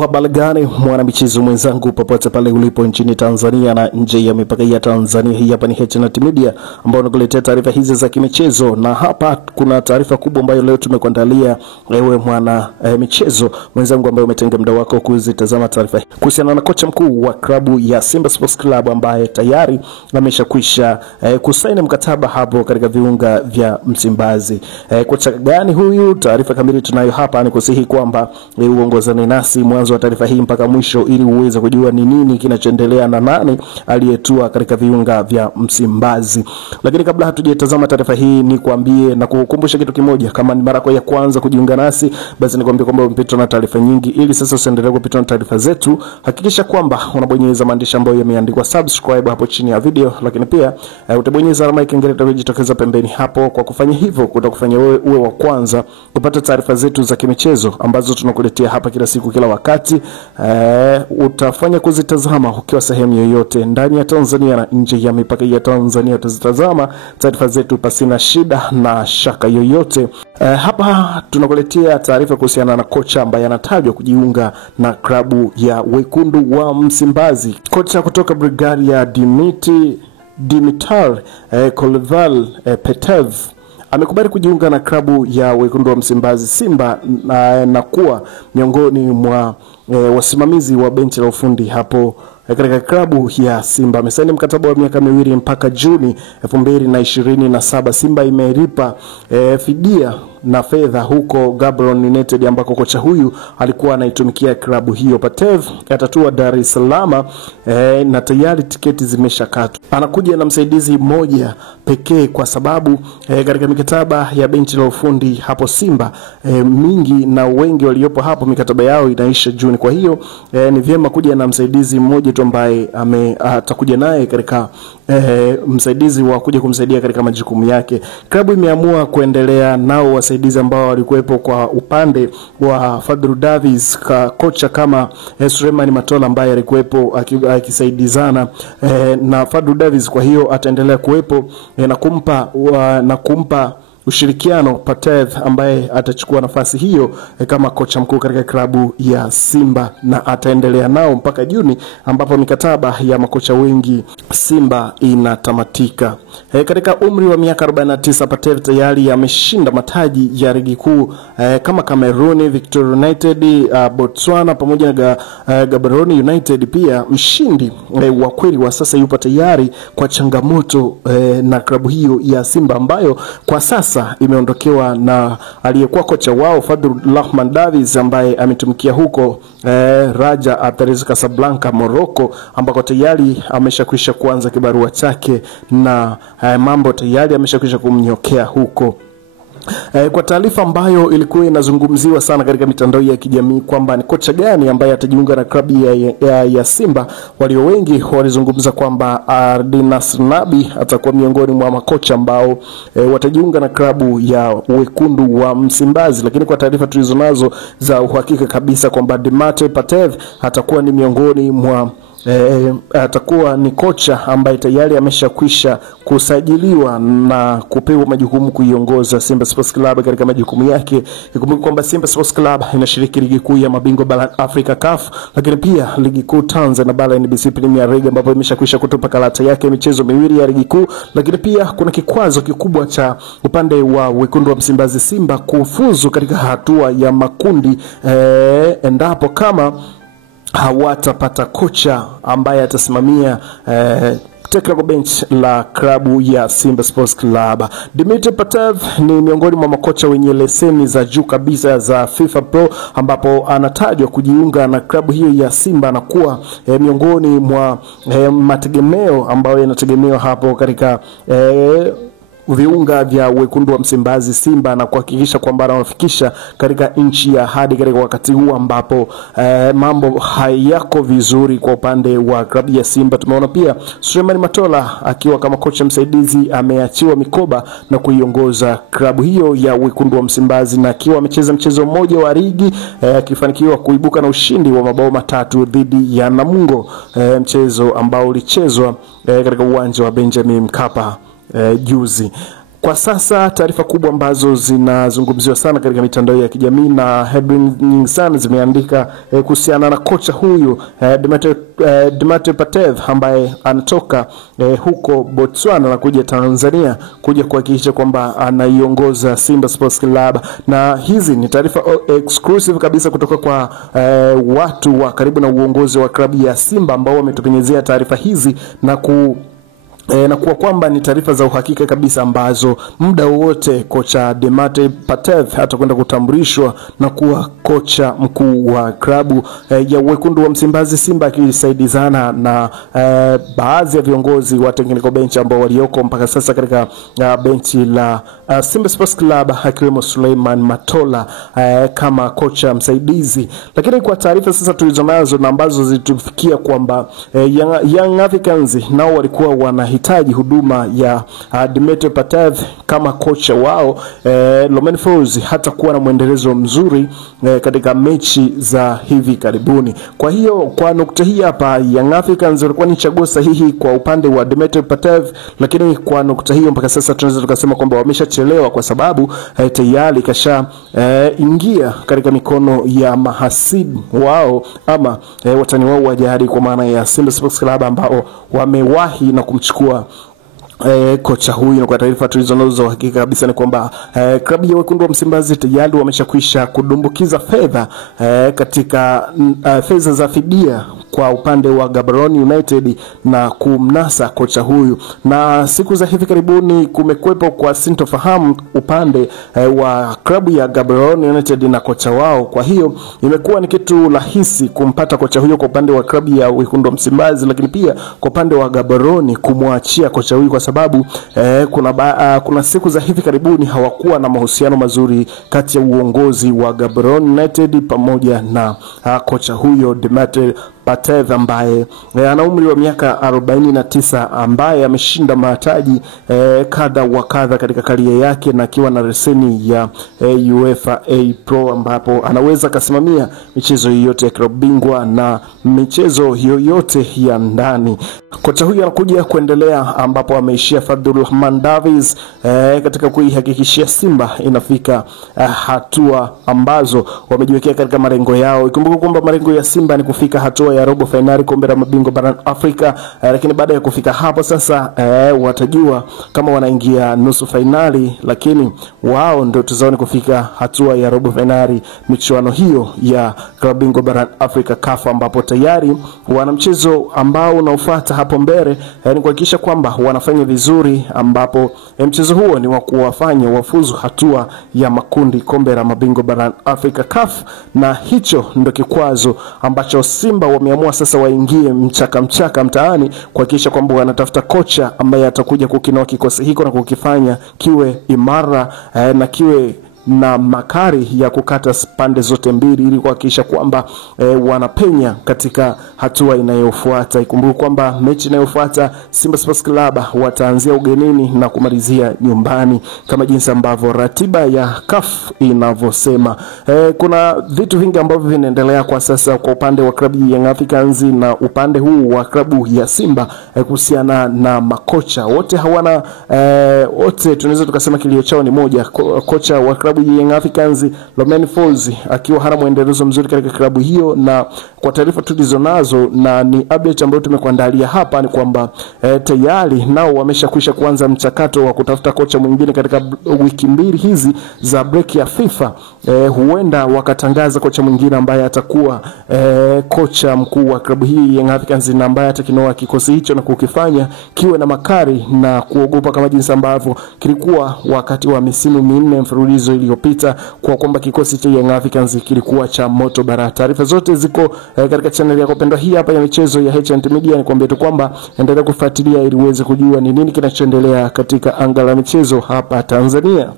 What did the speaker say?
Habari gani mwana michezo mwenzangu popote pale ulipo nchini Tanzania na nje ya mipaka ya Tanzania. Hii hapa ni HNT Media ambao nakuletea taarifa hizi za kimichezo, na hapa kuna taarifa kubwa ambayo leo tumekuandalia wewe mwana michezo mwenzangu ambaye umetenga muda wako kuzitazama taarifa hii kuhusiana na kocha mkuu wa klabu ya Simba Sports Club ambaye tayari ameshakwisha kusaini mkataba hapo katika viunga vya Msimbazi. Kocha gani huyu? Taarifa kamili tunayo hapa. Ni kusihi kwamba uongozane nasi mwanzo wa taarifa hii mpaka mwisho ili uweze kujua ni nini kinachoendelea na nani aliyetua katika viunga vya Msimbazi. Lakini kabla hatujatazama taarifa hii, ni kuambie na kukukumbusha kitu kimoja. Kama ni mara ya kwanza kujiunga nasi, basi nikwambie kwamba umepitwa na taarifa nyingi. Ili sasa usiendelee kupitwa na taarifa zetu, hakikisha kwamba unabonyeza maandishi ambayo yameandikwa subscribe hapo chini ya video, lakini pia utabonyeza alama ya kengele itakayojitokeza pembeni hapo. Kwa kufanya hivyo kutakufanya wewe uwe wa kwanza kupata taarifa zetu za kimichezo ambazo tunakuletea hapa kila siku kila wakati. Utafanya kuzitazama ukiwa sehemu yoyote ndani ya Tanzania na nje ya mipaka ya Tanzania. Utazitazama taarifa zetu pasina shida na shaka yoyote. Hapa tunakuletea taarifa kuhusiana na kocha ambaye anatajwa kujiunga na klabu ya Wekundu wa Msimbazi. Kocha kutoka Bulgaria Dimitar Koleval-Petev amekubali kujiunga na klabu ya Wekundu wa Msimbazi Simba na kuwa miongoni mwa wasimamizi wa benchi la ufundi hapo katika klabu ya Simba. Amesaini mkataba wa miaka 2 mpaka Juni 2027. Simba imelipa fidia na fedha huko Gaborone United ambako kocha huyu alikuwa anaitumikia klabu hiyo. Petev atatua Dar es Salaam na tayari tiketi zimeshakatwa. Anakuja na msaidizi mmoja pekee kwa sababu katika mikataba ya benchi la ufundi hapo Simba mingi na wengi waliopo hapo mikataba yao inaisha Juni. Kwa hiyo ni vyema kuja na msaidizi mmoja tu ambaye atakuja naye katika msaidizi wa kuja kumsaidia katika majukumu yake. Klabu imeamua kuendelea nao wasaidizi ambao walikuwepo kwa upande wa Fadlu Davis, kocha kama Suleiman Matola ambaye alikuwepo akisaidizana na Fadlu Davis. Kwa hiyo ataendelea kuwepo na kumpa ushirikiano Petev ambaye atachukua nafasi hiyo kama kocha mkuu katika klabu ya Simba, na ataendelea nao mpaka Juni ambapo mikataba ya makocha wengi Simba inatamatika. Katika umri wa miaka 49, Petev tayari ameshinda mataji ya ligi kuu kama Cameroon, Victoria United, Botswana pamoja na Gaborone United. Pia mshindi wa kweli wa sasa yupo tayari kwa changamoto na klabu hiyo ya Simba ambayo kwa sasa imeondokewa na aliyekuwa kocha wao Fadlu Davis ambaye ametumikia huko Raja Athletic Casablanca Morocco, ambako tayari ameshakwisha kuanza kibarua chake na mambo tayari ameshakwisha kumnyokea huko. Kwa taarifa ambayo ilikuwa inazungumziwa sana katika mitandao ya kijamii kwamba ni kocha gani ambaye atajiunga na klabu ya Simba, walio wengi walizungumza kwamba Ardinas Nabi atakuwa miongoni mwa makocha ambao watajiunga na klabu ya Wekundu wa Msimbazi. Lakini kwa taarifa tulizonazo za uhakika kabisa kwamba Dimitar Petev atakuwa ni miongoni mwa atakuwa ni kocha ambaye tayari ameshakwisha kusajiliwa na kupewa majukumu kuiongoza Simba Sports Club katika majukumu yake. Ikumbuke kwamba Simba Sports Club inashiriki ligi kuu ya mabingwa barani Afrika CAF, lakini pia ligi kuu Tanzania bara NBC Premier League ambapo imeshakwisha kutupa karata yake michezo 2 ya ligi kuu. Lakini pia kuna kikwazo kikubwa cha upande wa Wekundu wa Msimbazi Simba kufuzu katika hatua ya makundi endapo kama hawatapata kocha ambaye atasimamia technical bench la klabu ya Simba Sports Club. Dimitar Petev ni miongoni mwa makocha wenye leseni za juu kabisa za FIFA Pro, ambapo anatajwa kujiunga na klabu hiyo ya Simba na kuwa miongoni mwa mategemeo ambayo yanategemewa hapo katika viunga vya Wekundu wa Msimbazi Simba, na kuhakikisha kwamba anawafikisha katika nchi ya hadi katika wakati huu ambapo mambo hayako vizuri kwa upande wa klabu ya Simba. Tumeona pia Suleiman Matola akiwa kama kocha msaidizi ameachiwa mikoba na kuiongoza klabu hiyo ya Wekundu wa Msimbazi, na akiwa amecheza mchezo mmoja wa ligi akifanikiwa kuibuka na ushindi wa mabao 3 dhidi ya Namungo, mchezo ambao ulichezwa katika uwanja wa Benjamin Mkapa juzi. Kwa sasa taarifa kubwa ambazo zinazungumziwa sana katika mitandao ya kijamii na headline nyingi sana zimeandika kuhusiana na kocha huyu Dimitri Pantev ambaye anatoka huko Botswana na kuja Tanzania kuja kuhakikisha kwamba anaiongoza Simba Sports Club, na hizi ni taarifa exclusive kabisa kutoka kwa watu wa karibu na uongozi wa klabu ya Simba ambao wametupenyezea taarifa hizi na kuwa kwamba ni taarifa za uhakika kabisa ambazo muda wote kocha Dimitri Pantev atakwenda kutambulishwa na kuwa kocha mkuu wa klabu ya wekundu wa Msimbazi Simba, akisaidizana na baadhi ya viongozi wa technical bench ambao walioko mpaka sasa katika benchi la Simba Sports Club, akiwemo Suleiman Matola kama kocha msaidizi. Lakini kwa taarifa sasa tulizonazo na ambazo zilitufikia kwamba Young Africans nao walikuwa wanahitaji huduma ya Dimitri Pantev kama kocha wao, Romain Folz hata kuwa na mwendelezo mzuri katika mechi za hivi karibuni. Kwa hiyo kwa nukta hii hapa Young Africans walikuwa ni chaguo sahihi kwa upande wa Dimitri Pantev, lakini kwa nukta hiyo mpaka sasa tunaweza tukasema kwamba wameshachelewa kwa sababu tayari kasha ingia katika mikono ya mahasibu wao ama watani wao wa jadi, kwa maana ya Simba Sports Club ambao wamewahi na kumchukua kocha huyu. Na kwa taarifa tulizonazo hakika kabisa ni kwamba klabu ya wekundu wa Msimbazi tayari wameshakwisha kudumbukiza fedha katika fedha za fidia kwa upande wa Gaborone United na kumnasa kocha huyu, na siku za hivi karibuni kumekwepo kwa sintofahamu upande wa klabu ya Gaborone United na kocha wao. Kwa hiyo imekuwa ni kitu rahisi kumpata kocha huyo kwa upande wa klabu ya wekundu wa Msimbazi, lakini pia kwa upande wa Gaborone kumwachia kocha huyu kwa sababu kuna siku za hivi karibuni hawakuwa na mahusiano mazuri kati ya uongozi wa Gaborone United pamoja na kocha huyo Dimitri Pantev ambaye ana umri wa miaka 49, ambaye ameshinda mataji kadha wa kadha katika karia yake na akiwa na leseni ya UEFA A Pro, ambapo anaweza kasimamia michezo yoyote ya klabu bingwa na michezo yoyote ya ndani. Kocha huyu anakuja kuendelea ambapo ameishia Fadlu Rahman Davis katika kuihakikishia Simba inafika hatua ambazo wamejiwekea katika malengo yao. Ikumbuke kwamba malengo ya Simba ni kufika hatua ya robo finali kombe la mabingwa barani Afrika, lakini baada ya kufika hapo sasa watajua kama wanaingia nusu finali, lakini wao ndio tuzaoni kufika hatua ya robo finali michuano hiyo ya klabu bingwa barani Afrika CAF, ambapo tayari wana mchezo ambao unaofuata hapo mbele ni kuhakikisha kwamba wanafanya vizuri, ambapo mchezo huo ni wa kuwafanya wafuzu hatua ya makundi kombe la mabingwa barani Afrika CAF, na hicho ndio kikwazo ambacho Simba wameamua sasa waingie mchaka mtaani kuhakikisha kwamba wanatafuta kocha ambaye atakuja kukinoa kikosi hiko na kukifanya kiwe imara na kiwe na makari ya kukata pande zote mbili ili kuhakikisha kwamba wanapenya katika hatua inayofuata. Ikumbuke kwamba mechi inayofuata Simba Sports Club wataanzia ugenini na kumalizia nyumbani kama jinsi ambavyo ratiba ya CAF inavyosema. Kuna vitu vingi ambavyo vinaendelea kwa sasa kwa upande wa klabu ya Young Africans na upande huu wa klabu ya Simba kuhusiana na makocha. Wote hawana wote tunaweza tukasema kilio chao ni moja. Kocha wa klabu ya Young Africans Romain Folz akiwa hana mwendelezo mzuri katika klabu hiyo, na kwa taarifa tulizonazo na ni update ambayo tumekuandalia hapa ni kwamba tayari nao wameshakwisha kuanza mchakato wa kutafuta kocha mwingine katika wiki mbili hizi za break ya FIFA. Huenda wakatangaza kocha mwingine ambaye atakuwa kocha mkuu wa klabu hii Young Africans, na ambaye atakinoa kikosi hicho na kukifanya kiwe na makari na kuogopa kama jinsi ambavyo kilikuwa wakati wa misimu minne mfululizo iliyopita, kwa kwamba kikosi cha Young Africans kilikuwa cha moto bara. Taarifa zote ziko katika channel yako pendwa hii hapa ya michezo ya HNT Media. Ni kuambia tu kwamba endelea kufuatilia ili uweze kujua ni nini kinachoendelea katika anga la michezo hapa Tanzania.